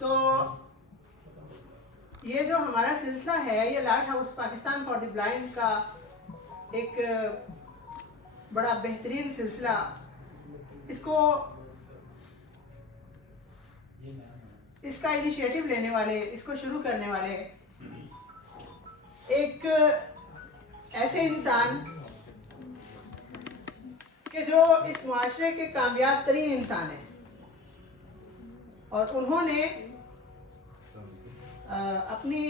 تو یہ جو ہمارا سلسلہ ہے یہ light house Pakistan for the blind کا ایک بڑا بہترین سلسلہ، اس کا انیشیٹو لینے والے، اس کو شروع کرنے والے ایک ایسے انسان کہ جو اس معاشرے کے کامیاب ترین انسان ہیں، اور انہوں نے اپنی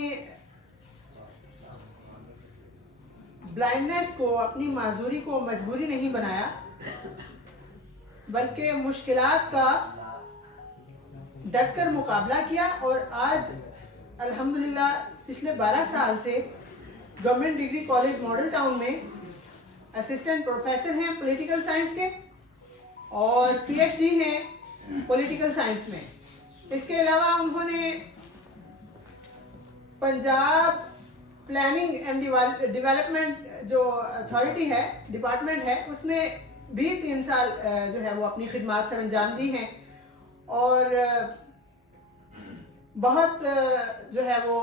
بلائنڈنس کو، اپنی معذوری کو مجبوری نہیں بنایا، بلکہ مشکلات کا ڈٹ کر مقابلہ کیا، اور آج الحمدللہ پچھلے 12 سال سے government degree college Model Town میں اسسٹنٹ پروفیسر ہیں پولیٹیکل سائنس کے، اور پی ایچ ڈی ہیں پولیٹیکل سائنس میں۔ اس کے علاوہ انہوں نے پنجاب پلاننگ اینڈ ڈیولپمنٹ جو اتھارٹی ہے، ڈپارٹمنٹ ہے، اس میں بھی 3 سال جو ہے وہ اپنی خدمات سر انجام دی ہیں، اور بہت جو ہے وہ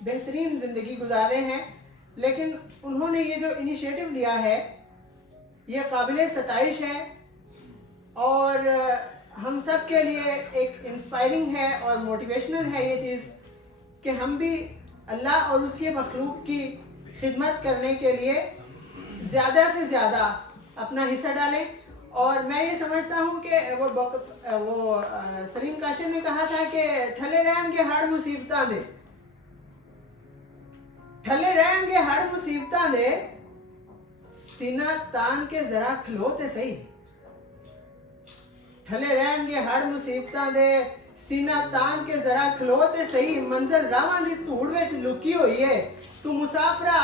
بہترین زندگی گزارے ہیں۔ لیکن انہوں نے یہ جو انیشیٹو لیا ہے یہ قابل ستائش ہے، اور ہم سب کے لیے ایک انسپائرنگ ہے اور موٹیویشنل ہے یہ چیز کہ ہم بھی اللہ اور اس کی مخلوق کی خدمت کرنے کے لیے زیادہ سے زیادہ اپنا حصہ ڈالیں۔ اور میں یہ سمجھتا ہوں کہ وہ سلیم کاشف نے کہا تھا کہ ٹھلے رہن کے ہڑ مصیبتاں دے، ٹھلے رہن کے ہڑ مصیبتاں دے، سینہ تان کے ذرا کھلوتے صحیح، ٹھلے رہن کے ہڑ مصیبتاں دے، سینہ تان کے ذرا کھلوتے صحیح، منزل راواں دی دھوڑ وچ لکی ہوئی ہے، تو مسافرہ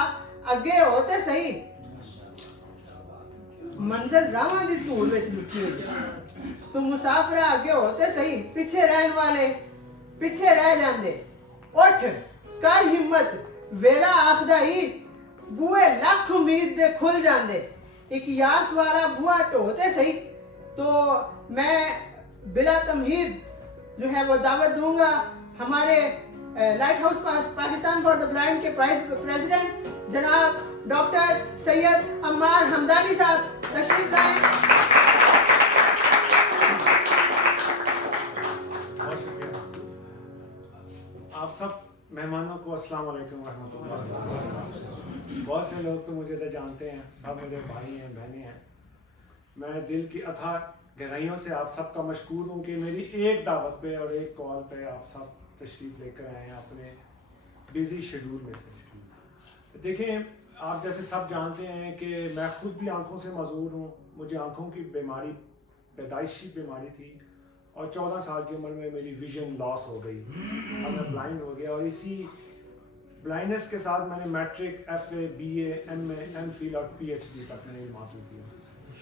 اگے ہوتے صحیح، منزل راواں دی دھوڑ وچ لکی ہوئی ہے، تو مسافرہ اگے ہوتے صحیح، پیچھے رہن والے پیچھے رہ جاندے، اٹھ کر ہمت ویلا آخدا ہی، بوئے لاکھ امید دے کھل جاندے، ایک یاس والا بوا ٹوتے صحیح۔ تو میں بلا تمہید جو ہے وہ دعوت دوں گا ہمارے light house Pakistan for the blind کے پریزیڈنٹ جناب ڈاکٹر سید عمار حمدانی صاحب تشریف لائیں۔ آپ سب مہمانوں کو السلام علیکم ورحمۃ اللہ وبرکاتہ۔ بہت سے لوگ تو مجھے تو جانتے ہیں، سب میرے بھائی ہیں، بہنیں ہیں۔ میں دل کی اتھا گہرائیوں سے آپ سب کا مشکور ہوں کہ میری ایک دعوت پہ اور ایک کال پہ آپ سب تشریف لے کر آئے ہیں اپنے بیزی شیڈول میں سے۔ دیکھیں، آپ جیسے سب جانتے ہیں کہ میں خود بھی آنکھوں سے معذور ہوں، مجھے آنکھوں کی بیماری، پیدائشی بیماری تھی، اور 14 سال کی عمر میں میری ویژن لاس ہو گئی، اب میں بلائنڈ ہو گیا، اور اسی بلائنڈنس کے ساتھ میں نے matric, F A, B A, M A, M Phil اور پی ایچ ڈی تک میں نے علم حاصل کیا،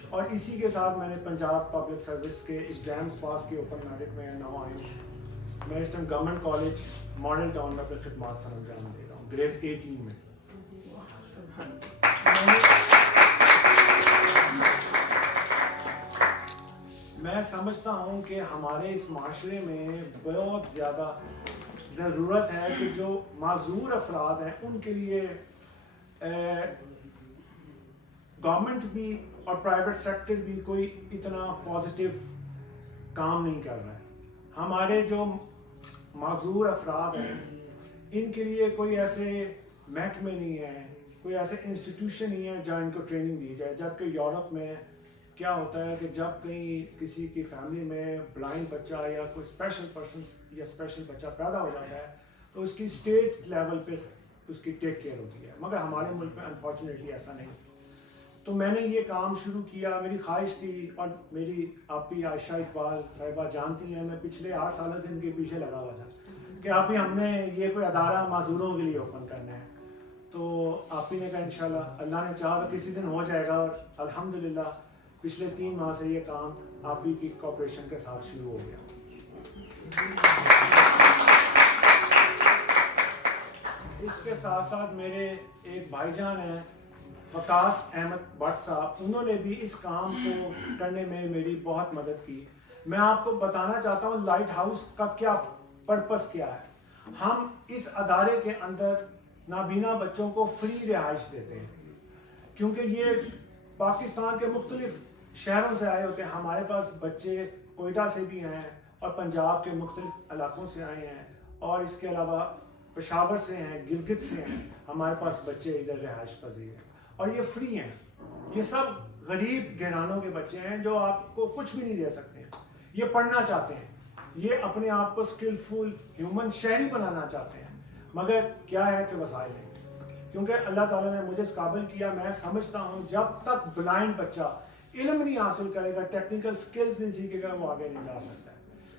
اور اسی کے ساتھ میں نے پنجاب پبلک سروس کے ایگزامز پاس کی، اوپن میرٹ میں نو آئی ہوں۔ میں اس time government college Model Town میں اپنی خدمات سر انجام دے رہا ہوں، گریڈ 18 میں۔ میں سمجھتا ہوں کہ ہمارے اس معاشرے میں بہت زیادہ ضرورت ہے کہ جو معذور افراد ہیں ان کے لیے گورنمنٹ بھی اور پرائیویٹ سیکٹر بھی کوئی اتنا پازیٹیو کام نہیں کر رہا ہے۔ ہمارے جو معذور افراد ہیں ان کے لیے کوئی ایسے محکمے نہیں ہیں، کوئی ایسے انسٹیٹیوشن نہیں ہے جہاں ان کو ٹریننگ دی جائے، جبکہ یورپ میں کیا ہوتا ہے کہ جب کہیں کسی کی فیملی میں بلائنڈ بچہ یا کوئی اسپیشل پرسن یا اسپیشل بچہ پیدا ہو جاتا ہے تو اس کی اسٹیٹ لیول پہ اس کی ٹیک کیئر ہوتی ہے، مگر ہمارے ملک میں انفارچونیٹلی ایسا نہیں۔ تو میں نے یہ کام شروع کیا، میری خواہش تھی، اور میری آپ ہی عائشہ اقبال صاحبہ جانتی ہیں، میں پچھلے 8 سالوں سے ان کے پیچھے لگا ہوا تھا کہ آپ ہی ہم نے یہ کوئی ادارہ معذوروں کے لیے اوپن کرنا ہے۔ تو آپ ہی نے کہا انشاءاللہ اللہ نے چاہا تو کسی دن ہو جائے گا، اور الحمدللہ پچھلے 3 ماہ سے یہ کام آپ ہی کی کوآپریشن کے ساتھ شروع ہو گیا۔ اس کے ساتھ ساتھ میرے ایک بھائی جان ہیں وقاص احمد بٹ صاحب، انہوں نے بھی اس کام کو کرنے میں میری بہت مدد کی۔ میں آپ کو بتانا چاہتا ہوں لائٹ ہاؤس کا کیا پرپس کیا ہے. ہم اس ادارے کے اندر نابینا بچوں کو فری رہائش دیتے ہیں کیونکہ یہ پاکستان کے مختلف شہروں سے آئے ہوتے ہیں. ہمارے پاس بچے کوئٹہ سے بھی ہیں اور پنجاب کے مختلف علاقوں سے آئے ہیں اور اس کے علاوہ پشاور سے ہیں, گلگت سے ہیں. ہمارے پاس بچے ادھر رہائش پذیر ہیں اور یہ فری ہیں. یہ سب غریب گھرانوں کے بچے ہیں جو آپ کو کچھ بھی نہیں دے سکتے ہیں. یہ پڑھنا چاہتے ہیں, یہ اپنے آپ کو اسکلفل ہیومن شہری بنانا چاہتے ہیں, مگر کیا ہے کہ وسائل نہیں. کیونکہ اللہ تعالیٰ نے مجھے اس قابل کیا, میں سمجھتا ہوں جب تک بلائنڈ بچہ علم نہیں حاصل کرے گا, ٹیکنیکل سکلز نہیں سیکھے گا, وہ آگے نہیں جا سکتا ہے.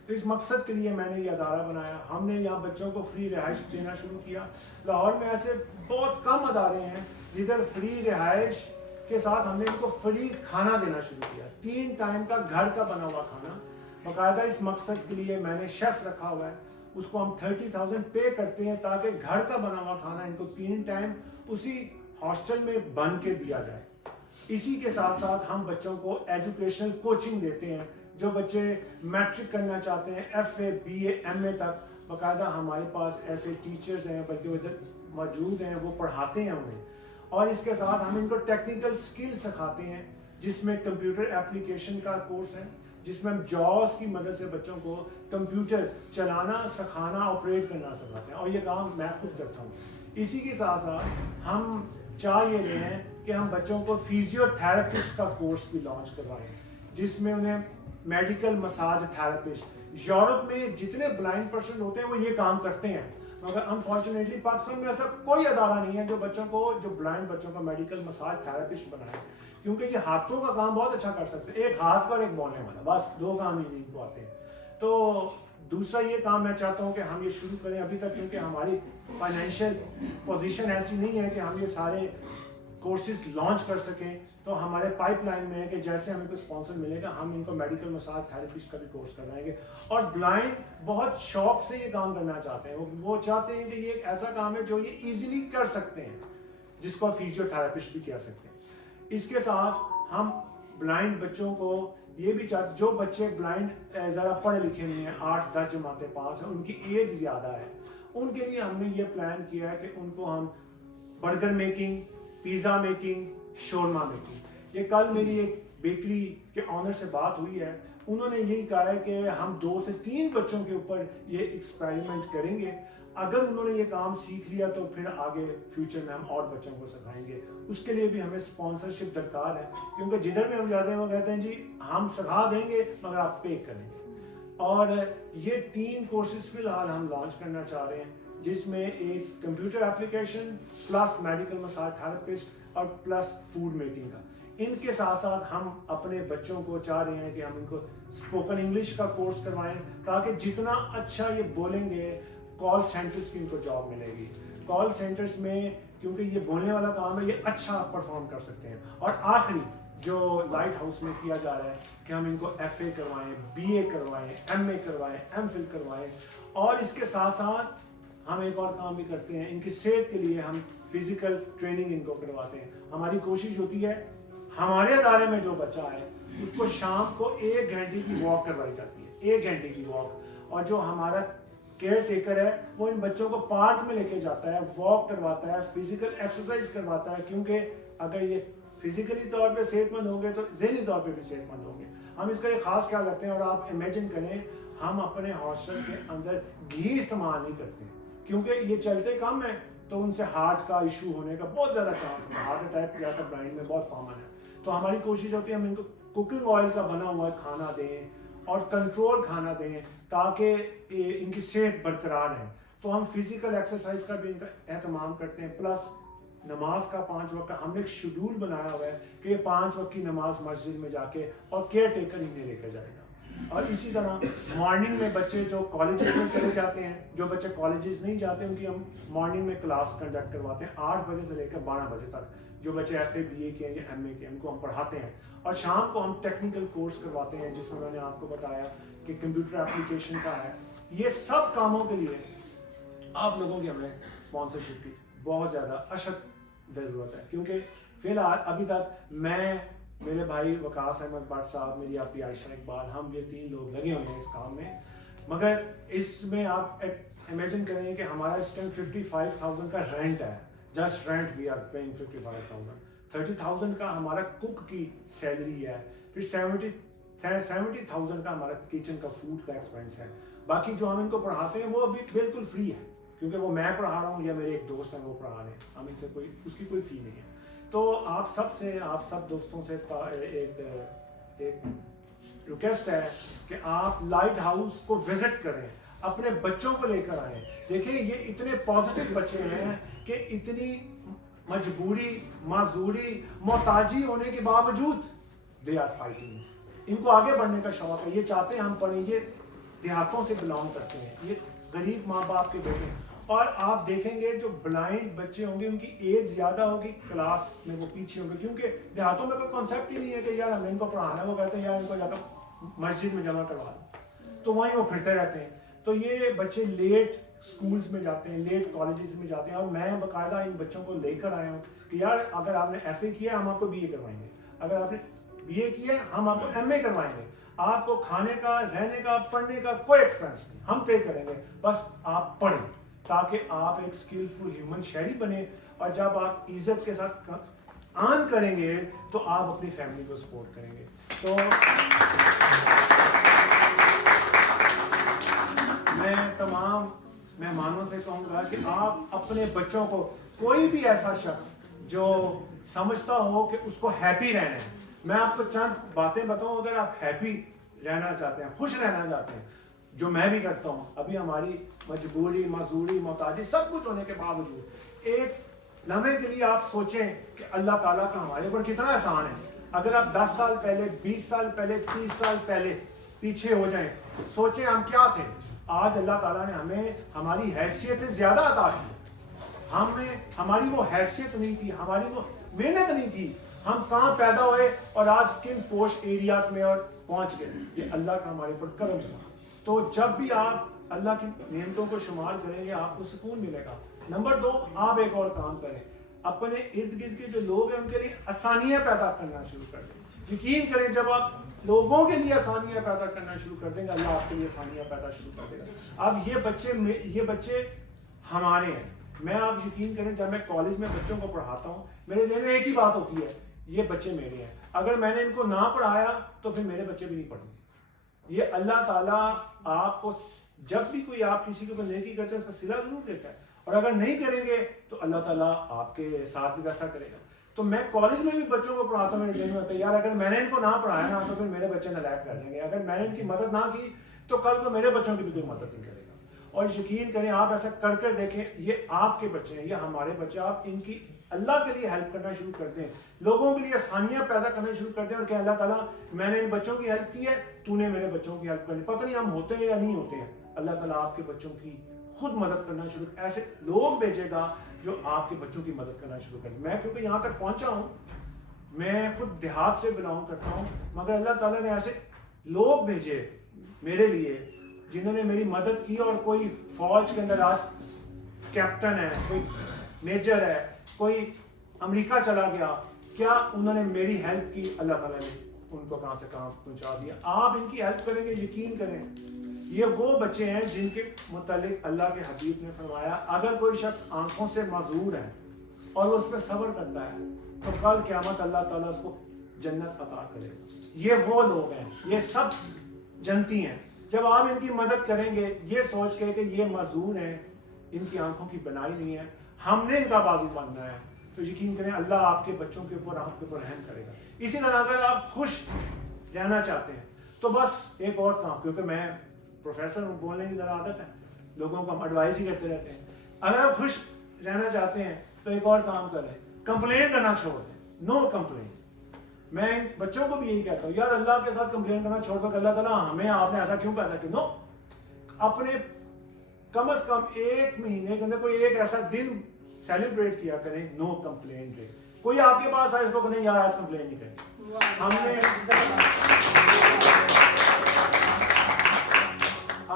تو اس مقصد کے لیے میں نے یہ ادارہ بنایا. ہم نے یہاں بچوں کو فری رہائش دینا شروع کیا. لاہور میں ایسے بہت کم ادارے ہیں جدھر فری رہائش کے ساتھ ہم نے ان کو فری کھانا دینا شروع کیا. 3 ٹائم کا گھر کا بنا ہوا کھانا باقاعدہ. اس مقصد کے لیے میں نے شیف رکھا ہوا ہے, اس کو ہم 30,000 پے کرتے ہیں تاکہ گھر کا بنا ہوا کھانا ان کو 3 ٹائم اسی ہاسٹل میں بن کے دیا جائے. اسی کے ساتھ ساتھ ہم بچوں کو ایجوکیشنل کوچنگ دیتے ہیں. جو بچے میٹرک کرنا چاہتے ہیں, F A, B A, M A تک, باقاعدہ ہمارے پاس ایسے ٹیچرز ہیں بلکہ وہ ادھر موجود ہیں, وہ پڑھاتے ہیں انہیں. اور اس کے ساتھ ہم ان کو ٹیکنیکل سکل سکھاتے ہیں جس میں کمپیوٹر اپلیکیشن کا کورس ہے, جس میں ہم جاز کی مدد سے بچوں کو کمپیوٹر چلانا سکھانا, آپریٹ کرنا سکھاتے ہیں, اور یہ کام میں خود کرتا ہوں. اسی کے ساتھ ساتھ ہم چاہ یہ رہے ہیں کہ ہم بچوں کو فیزیو تھراپسٹ کا کورس بھی لانچ کروائیں جس میں انہیں میڈیکل مساج تھراپسٹ. یورپ میں جتنے بلائنڈ پرسن ہوتے ہیں وہ یہ کام کرتے ہیں, مگر انفارچونیٹلی پاکستان میں ایسا کوئی ادارہ نہیں ہے جو بچوں کو, جو بلائنڈ بچوں کو میڈیکل مساج تھراپسٹ بنائے. کیونکہ یہ ہاتھوں کا کام بہت اچھا کر سکتے ہیں, ایک ہاتھ کا اور ایک بولنے والا, بس 2 کام ہی ان کو آتے ہیں. تو دوسرا یہ کام میں چاہتا ہوں کہ ہم یہ شروع کریں ابھی تک, کیونکہ ہماری فائنینشیل پوزیشن ایسی نہیں ہے کہ ہم یہ سارے کورسز لانچ کر سکیں. تو ہمارے پائپ لائن میں ہے کہ جیسے ہمیں کوئی اسپانسر ملے گا ہم ان کو میڈیکل مساج تھراپسٹ کا بھی کورس کروائیں گے. اور بلائنڈ بہت شوق سے یہ کام کرنا چاہتے ہیں, وہ چاہتے ہیں کہ یہ ایک ایسا کام ہے جو یہ ایزیلی کر سکتے ہیں, جس کو فیزیو تھراپسٹ بھی کہہ سکتے ہیں. اس کے ساتھ ہم بلائنڈ بچوں کو یہ بھی چاہتے, جو بچے بلائنڈ ذرا پڑھے لکھے نہیں ہیں, 8-10 جماعتیں پاس ہیں, ان کی ایج زیادہ ہے, ان کے لیے ہم نے یہ پلان کیا ہے کہ ان کو ہم برگر میکنگ, پیزا میکنگ, شورما میکنگ. یہ کل میری ایک بیکری کے آنر سے بات ہوئی ہے, انہوں نے یہی کہا ہے کہ ہم 2 سے 3 بچوں کے اوپر یہ ایکسپیریمنٹ کریں گے. اگر انہوں نے یہ کام سیکھ لیا تو پھر آگے فیوچر میں ہم اور بچوں کو سکھائیں گے. اس کے لیے بھی ہمیں اسپانسرشپ درکار ہے, کیونکہ جدھر میں ہم جاتے ہیں وہ کہتے ہیں جی ہم سکھا دیں گے مگر آپ پے کریں گے. اور یہ 3 کورسز فی الحال ہم لانچ کرنا چاہ رہے ہیں, جس میں ایک computer application plus medical massage therapist اور پلس فوڈ میکنگ کا. ان کے ساتھ ساتھ ہم اپنے بچوں کو چاہ رہے ہیں کہ ہم ان کو اسپوکن انگلش کا کورس کروائیں تاکہ جتنا اچھا یہ بولیں گے کال سینٹرز کی ان کو جاب ملے گی. کال سینٹرز میں کیونکہ یہ بولنے والا کام ہے, یہ اچھا پرفارم کر سکتے ہیں. اور آخری جو لائٹ ہاؤس میں کیا جا رہا ہے کہ ہم ان کو ایف اے کروائیں, بی اے کروائیں, ایم اے کروائیں, ایم فل کروائیں. اور اس کے ساتھ ساتھ ہم ایک اور کام بھی کرتے ہیں, ان کی صحت کے لیے ہم فزیکل ٹریننگ ان کو کرواتے ہیں. ہماری کوشش ہوتی ہے ہمارے ادارے میں جو بچہ ہے اس کو شام کو 1 گھنٹے کی واک کروائی جاتی ہے, 1 گھنٹے کی واک. اور جو ہمارا کیئر ٹیکر ہے وہ ان بچوں کو پارک میں لے کے جاتا ہے, واک کرواتا ہے, فزیکل ایکسرسائز کرواتا ہے, کیونکہ اگر یہ فزیکلی طور پہ صحت مند ہوں گے تو ذہنی طور پہ بھی صحت مند ہوں گے. ہم اس کا ایک خاص خیال رکھتے ہیں. اور آپ امیجن کریں ہم اپنے ہاسٹل کے اندر گھی استعمال نہیں کرتے کیونکہ یہ چلتے کم ہیں تو ان سے ہارٹ کا ایشو ہونے کا بہت زیادہ چانس ہے, ہارٹ اٹیک زیادہ بلائنڈ میں بہت کامن ہے. تو ہماری کوشش ہوتی ہے ہم ان کو کوکنگ آئل کا بنا ہوا کھانا دیں اور کنٹرول کھانا دیں تاکہ ان کی صحت برقرار ہے. تو ہم فزیکل ایکسرسائز کا بھی ان کا اہتمام کرتے ہیں, پلس نماز کا 5 وقت کا ہم نے ایک شیڈول بنایا ہوا ہے کہ یہ 5 وقت کی نماز مسجد میں جا کے اور کیئر ٹیکر انہیں لے کے جائے گا. اور اسی طرح مارننگ میں بچے جو کالجز میں چلے جاتے ہیں, جو بچے کالجز نہیں جاتے ان کی ہم مارننگ میں کلاس کنڈکٹ کرواتے ہیں 8 بجے سے لے کر 12 بجے تک. جو بچے ایف اے بی اے کے یا ایم اے کے ان کو ہم پڑھاتے ہیں. اور شام کو ہم ٹیکنیکل کورس کرواتے ہیں جس میں میں نے آپ کو بتایا کہ کمپیوٹر اپلیکیشن کا ہے. یہ سب کاموں کے لیے آپ لوگوں کی ہمیں اسپانسرشپ کی بہت زیادہ اشد ضرورت ہے, کیونکہ فی الحال ابھی تک میں, میرے بھائی وقاص احمد بٹ صاحب, میری آپی عائشہ اقبال, ہم یہ 3 لوگ لگے ہوئے ہیں اس کام میں. مگر اس میں آپ امیجن کریں کہ ہمارا اس ٹائم 55,000 کا رینٹ ہے, just rent we are paying 55,000. 30,000 کا ہمارا کک کی سیلری ہے, پھر 70,000 کا ہمارا کچن کا فوڈ کا ایکسپینس ہے. باقی جو ہم ان کو پڑھاتے ہیں وہ ابھی بالکل فری ہے, کیونکہ وہ میں پڑھا رہا ہوں یا میرے ایک دوست ہیں وہ پڑھا رہے ہیں, ہم ان سے کوئی اس کی کوئی فی نہیں ہے. تو آپ سب دوستوں سے ایک ریکویسٹ ہے کہ آپ لائٹ ہاؤس کو وزٹ کریں, اپنے بچوں کو لے کر آئیں. دیکھیں یہ اتنے پازیٹیو بچے ہیں کہ اتنی مجبوری, معذوری, محتاجی ہونے کے باوجود دے آر فائٹنگ. ان کو آگے بڑھنے کا شوق ہے, یہ چاہتے ہیں ہم پڑھیں. یہ دیہاتوں سے بلانگ کرتے ہیں, یہ غریب ماں باپ کے بیٹے ہیں. اور آپ دیکھیں گے جو بلائنڈ بچے ہوں گے ان کی ایج زیادہ ہوگی, کلاس میں وہ پیچھے ہوں گے, کیونکہ دیہاتوں میں کوئی کانسیپٹ ہی نہیں ہے کہ یار ہمیں ان کو پڑھانا ہے. وہ کہتے ہیں یار ان کو جا کر مسجد میں جمع کروا دو, تو وہیں وہ پھرتے رہتے ہیں. تو یہ بچے لیٹ اسکولس میں جاتے ہیں, لیٹ کالجز میں جاتے ہیں. اور میں باقاعدہ ان بچوں کو لے کر آیا ہوں کہ یار اگر آپ نے ایف اے کیا ہے ہم آپ کو بی اے کروائیں گے, اگر آپ نے بی اے کیا ہے ہم آپ کو ایم اے کروائیں گے. آپ کو کھانے کا, رہنے کا, پڑھنے کا کوئی ایکسپینس نہیں, ہم پے کریں گے, بس آپ پڑھیں تاکہ آپ ایک اسکلفل ہیومن شہری بنے. اور جب آپ عزت کے ساتھ آن کریں گے تو آپ اپنی فیملی کو سپورٹ کریں گے. تو میں تمام مہمانوں سے کہوں گا کہ آپ اپنے بچوں کو, کوئی بھی ایسا شخص جو سمجھتا ہو کہ اس کو ہیپی رہنا ہے, میں آپ کو چند باتیں بتاؤں. اگر آپ ہیپی رہنا چاہتے ہیں, خوش رہنا چاہتے ہیں, جو میں بھی کرتا ہوں, ابھی ہماری مجبوری, معذوری, محتاجی سب کچھ ہونے کے باوجود ایک لمحے کے لیے آپ سوچیں کہ اللہ تعالیٰ کا ہمارے اوپر کتنا احسان ہے. اگر آپ 10 سال پہلے, 20 سال پہلے, 30 سال پہلے پیچھے ہو جائیں, سوچیں ہم کیا تھے. آج اللہ تعالیٰ نے ہمیں ہماری حیثیت زیادہ عطا کی. ہماری وہ حیثیت نہیں تھی, ہماری وہ محنت نہیں تھی, ہم کہاں پیدا ہوئے اور آج کن پوش ایریاز میں اور پہنچ گئے. یہ اللہ کا ہمارے اوپر کرم ہے. تو جب بھی آپ اللہ کی نعمتوں کو شمار کریں گے آپ کو سکون ملے گا. نمبر 2, آپ ایک اور کام کریں, اپنے ارد گرد کے جو لوگ ہیں ان کے لیے آسانیاں پیدا کرنا شروع کر دیں. یقین کریں جب آپ لوگوں کے لیے آسانیاں پیدا کرنا شروع کر دیں گے, اللہ آپ کے لیے آسانیاں پیدا شروع کر دے گا. اب یہ بچے ہمارے ہیں. میں آپ یقین کریں جب میں کالج میں بچوں کو پڑھاتا ہوں میرے ذہن میں ایک ہی بات ہوتی ہے, یہ بچے میرے ہیں. اگر میں نے ان کو نہ پڑھایا تو پھر میرے بچے بھی نہیں پڑھیں گے. یہ اللہ تعالیٰ آپ کو جب بھی کوئی آپ کسی کے اوپر نیکی کرتے ہیں اس کا صلہ ضرور دیتا ہے, اور اگر نہیں کریں گے تو اللہ تعالیٰ آپ کے ساتھ بھی ویسا کرے گا. تو میں کالج میں بھی بچوں کو پڑھاتا ہوں, میرے ذہن میں ہوتا ہے یار اگر میں نے ان کو نہ پڑھایا نا تو پھر میرے بچے نالائق کر دیں گے. اگر میں نے ان کی مدد نہ کی تو کل کو میرے بچوں کی بھی کوئی مدد نہیں کرے گا. اور یقین کریں آپ ایسا کر کر دیکھیں, یہ آپ کے بچے ہیں, یہ ہمارے بچے. آپ ان کی اللہ کے لیے ہیلپ کرنا شروع کر دیں, لوگوں کے لیے آسانیاں پیدا کرنا شروع کر دیں, اور کہ اللہ تعالیٰ میں نے ان بچوں کی ہیلپ کی ہے, تو نے میرے بچوں کی ہیلپ کرنی. پتہ نہیں ہم ہوتے ہیں یا نہیں ہوتے ہیں, اللہ تعالیٰ آپ کے بچوں کی خود مدد کرنا شروع, ایسے لوگ بھیجے گا جو آپ کے بچوں کی مدد کرنا شروع کر دیں. میں کیونکہ یہاں تک پہنچا ہوں, میں خود دیہات سے بلانگ کرتا ہوں, مگر اللہ تعالیٰ نے ایسے لوگ بھیجے میرے لیے جنہوں نے میری مدد کی. اور کوئی فوج کے اندر آج کیپٹن ہے, کوئی میجر ہے, کوئی امریکہ چلا گیا, کیا انہوں نے میری ہیلپ کی, اللہ تعالیٰ نے ان کو کہاں سے کہاں پہنچا دیا. آپ ان کی ہیلپ کریں گے, یقین کریں یہ وہ بچے ہیں جن کے متعلق اللہ کے حبیب نے فرمایا اگر کوئی شخص آنکھوں سے معذور ہے اور وہ اس پہ صبر کرتا ہے تو کل قیامت اللہ تعالیٰ اس کو جنت عطا کرے گا. یہ وہ لوگ ہیں, یہ سب جنتی ہیں. جب آپ ان کی مدد کریں گے یہ سوچ کے کہ یہ معذور ہیں, ان کی آنکھوں کی بنائی نہیں ہے, ہم نے ان کا بازو بننا ہے, تو یقین کریں اللہ آپ کے بچوں کے اوپر, آپ کے اوپر رحم کرے گا. اسی طرح اگر آپ خوش رہنا چاہتے ہیں تو بس ایک اور کام, کیونکہ میں پروفیسر ہوں, بولنے کی ذرا عادت ہے, لوگوں کو ہم ایڈوائز ہی کرتے رہتے ہیں. اگر آپ خوش رہنا چاہتے ہیں تو ایک اور کام کریں, کمپلین کرنا چھوڑ دیں, نو کمپلین. میں ان بچوں کو بھی یہی کہتا ہوں یار اللہ کے ساتھ کمپلین کرنا چھوڑ دو کہ اللہ تعالیٰ ہمیں آپ نے ایسا کیوں پیدا کیا. نو, اپنے کم از کم ایک مہینے کے اندر کوئی ایک ایسا دن سیلیبریٹ کیا کریں نو کمپلین ڈے. کوئی آپ کے پاس آئے اس کو کہیں یار آج کمپلین نہیں کریں. ہم نے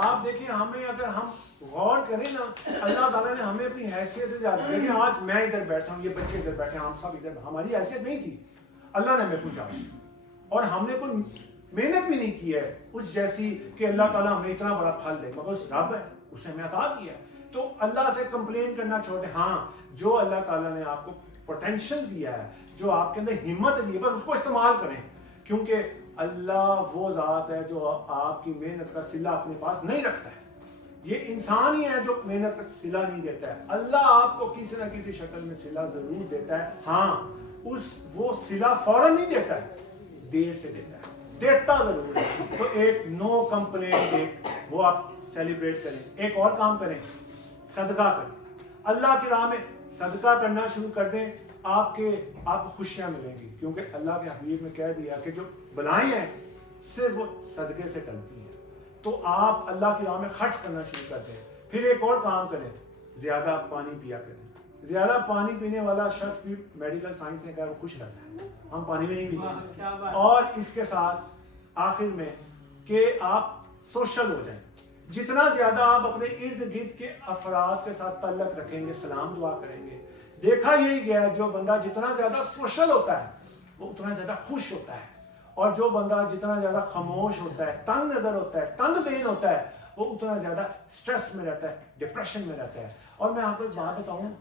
آپ دیکھیں ہمیں اگر ہم غور کریں نا, اللہ تعالیٰ نے ہمیں اپنی حیثیت سے زیادہ, لیکن آج میں ادھر بیٹھا ہوں, یہ بچے ادھر بیٹھے ہیں, ہم سب ادھر, ہماری حیثیت نہیں تھی, اللہ نے ہمیں پہنچا. اور ہم نے کوئی محنت بھی نہیں کی ہے اس جیسی کہ اللہ تعالیٰ ہمیں اتنا بڑا پھل دے، مگر اس رب ہے، اس نے ہمیں عطا کیا ہے. تو اللہ سے کمپلین کرنا چھوڑ دیں. ہاں جو اللہ تعالیٰ نے آپ کو پوٹینشیل دیا ہے، جو آپ کے اندر ہمت دی ہے، بس اس کو استعمال کریں، کیونکہ اللہ وہ ذات ہے جو آپ کی محنت کا صلہ اپنے پاس نہیں رکھتا ہے. یہ انسان ہی ہے جو محنت کا صلہ نہیں دیتا ہے. اللہ آپ کو کسی نہ کسی شکل میں صلہ ضرور دیتا ہے. ہاں وہ صلہ فوراً نہیں دیتا ہے، دیر سے دیتا ہے، دیتا ضرور ہے. تو ایک نو کمپلین ڈے وہ آپ سیلیبریٹ کریں. ایک اور کام کریں، صدقہ کریں. اللہ کی راہ میں صدقہ کرنا شروع کر دیں، آپ کو خوشیاں ملیں گی، کیونکہ اللہ کے حبیب نے کہہ دیا کہ جو بلائیں ہیں صرف وہ صدقے سے ٹلتی ہیں. تو آپ اللہ کی راہ میں خرچ کرنا شروع کر دیں. پھر ایک اور کام کریں، زیادہ پانی پیا کریں. زیادہ پانی پینے والا شخص بھی میڈیکل سائنس نے کہا وہ خوش رہتا ہے. ہم پانی میں نہیں پیتے. اور اس کے ساتھ آخر میں کہ آپ سوشل ہو جائیں. جتنا زیادہ آپ اپنے ارد گرد کے افراد کے ساتھ تعلق رکھیں گے، سلام دعا کریں گے. دیکھا یہی گیا ہے جو بندہ جتنا زیادہ سوشل ہوتا ہے وہ اتنا زیادہ خوش ہوتا ہے، اور جو بندہ جتنا زیادہ خاموش ہوتا ہے، تنگ نظر ہوتا ہے، تنگ ذہن ہوتا ہے، وہ اتنا زیادہ سٹریس میں رہتا ہے، ڈپریشن میں رہتا ہے. اور میں آپ کو ایک بات بتاؤں،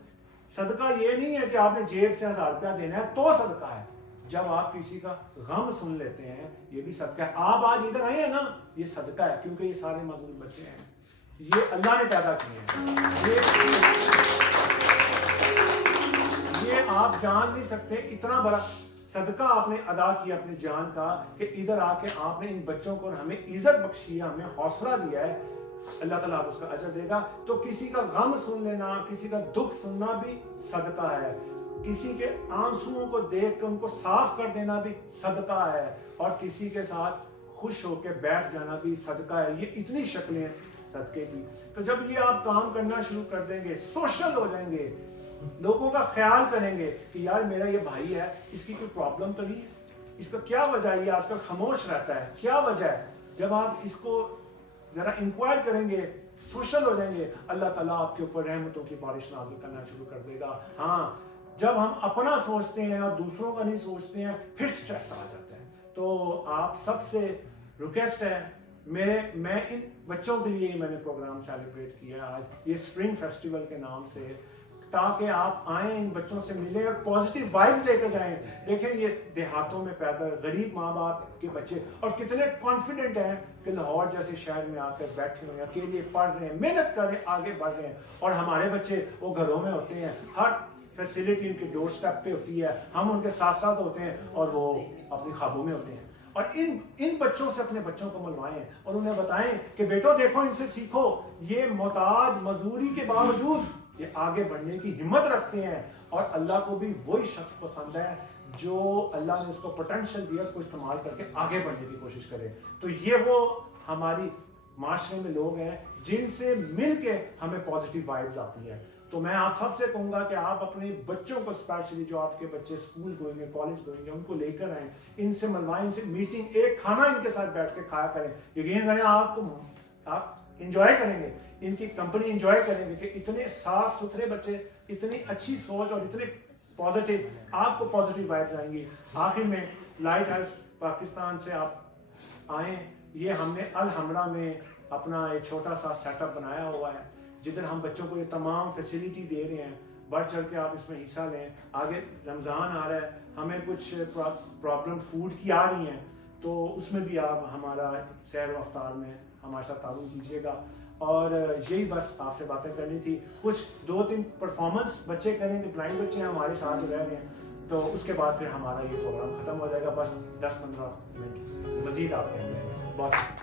صدقہ یہ نہیں ہے کہ آپ نے جیب سے 1000 روپیہ دینا ہے تو صدقہ ہے. جب آپ کسی کا غم سن لیتے ہیں یہ بھی صدقہ ہے. آپ آج ادھر آئے ہیں نا، یہ صدقہ ہے، کیونکہ یہ سارے معذور بچے ہیں، یہ اللہ نے پیدا کیے ہیں. یہ آپ جان نہیں سکتے اتنا بڑا صدقہ آپ نے ادا کیا اپنی جان کا، کہ ادھر آ کے آپ نے ان بچوں کو ہمیں عزت بخشی ہے، ہمیں حوصلہ دیا ہے. اللہ تعالیٰ آپ اس کا اجر دے گا. تو کسی کا غم سن لینا، کسی کا دکھ سننا بھی صدقہ ہے. کسی کے آنسوؤں کو دیکھ کے ان کو صاف کر دینا بھی صدقہ ہے. اور کسی کے ساتھ خوش ہو کے بیٹھ جانا بھی صدقہ ہے. یہ اتنی شکلیں ہیں صدقے کی. تو جب یہ آپ کام کرنا شروع کر دیں گے، سوشل ہو جائیں گے، لوگوں کا خیال کریں گے کہ یار میرا یہ بھائی ہے، اس کی کوئی پرابلم تو نہیں ہے، اس کا کیا وجہ ہے، یہ آج کل خاموش رہتا ہے، کیا وجہ ہے. جب آپ اس کو ذرا انکوائر کریں گے، سوشل ہو جائیں گے، اللہ تعالیٰ آپ کے اوپر رحمتوں کی بارش نازل کرنا شروع کر دے گا. ہاں جب ہم اپنا سوچتے ہیں اور دوسروں کا نہیں سوچتے ہیں پھر سٹریس آ جاتا ہے. تو آپ سب سے ریکویسٹ ہے، میں ان بچوں کے لیے میں نے پروگرام سیلیبریٹ کیا آج یہ اسپرنگ فیسٹیول کے نام سے، تاکہ آپ آئیں، ان بچوں سے ملیں اور پازیٹیو وائبز لے کے جائیں. دیکھیں یہ دیہاتوں میں پیدا غریب ماں باپ کے بچے، اور کتنے کانفیڈنٹ ہیں کہ لاہور جیسے شہر میں آ کر بیٹھے ہوئے ہیں، اکیلے پڑھ رہے ہیں، محنت کر رہے ہیں، آگے بڑھ رہے ہیں. اور ہمارے بچے وہ گھروں میں ہوتے ہیں، ہر فیسلٹی ان کے ڈور سٹیپ پہ ہوتی ہے، ہم ان کے ساتھ ساتھ ہوتے ہیں اور وہ اپنی خوابوں میں ہوتے ہیں. اور ان بچوں سے اپنے بچوں کو ملوائیں اور انہیں بتائیں کہ بیٹو دیکھو ان سے سیکھو، یہ محتاج مزدوری کے باوجود یہ آگے بڑھنے کی ہمت رکھتے ہیں. اور اللہ کو بھی وہی شخص پسند ہے جو اللہ نے اس کو پوٹینشیل دیا، اس کو استعمال کر کے آگے بڑھنے کی کوشش کرے. تو یہ وہ ہماری معاشرے میں لوگ ہیں جن سے مل کے ہمیں پازیٹیو وائبز آتی ہے. تو میں آپ سب سے کہوں گا کہ آپ اپنے بچوں کو اسپیشلی جو آپ کے بچے اسکول گوئیں گے، کالج گوئیں گے، ان کو لے کر آئیں، ان سے ملوائیں، ان سے میٹنگ، ایک کھانا ان کے ساتھ بیٹھ کے کھایا کریں. یقین کریں آپ انجوائے کریں گے، ان کی کمپنی انجوائے کریں گے کہ اتنے صاف ستھرے بچے، اتنی اچھی سوچ اور اتنے پازیٹیو، آپ کو پازیٹیو وائبز آئیں گی. آخر میں لائٹ ہاؤس پاکستان سے آپ آئیں. یہ ہم نے الحمرہ میں اپنا ایک چھوٹا سا سیٹ اپ بنایا ہوا ہے جدھر ہم بچوں کو یہ تمام فیسلٹی دے رہے ہیں. بڑھ چڑھ کے آپ اس میں حصہ لیں. آگے رمضان آ رہا ہے، ہمیں کچھ پرابلم فوڈ کی آ رہی ہیں، تو اس میں بھی آپ ہمارا سحر و افطار میں ہمارے ساتھ تعاون کیجیے گا. اور یہی بس آپ سے باتیں کرنی تھی. کچھ 2-3 پرفارمنس بچے کریں گے، بلائنڈ بچے ہیں ہمارے ساتھ رہ رہے ہیں. تو اس کے بعد پھر ہمارا یہ پروگرام ختم ہو جائے گا. بس 10-15 منٹ مزید آپ کہیں گے. بہت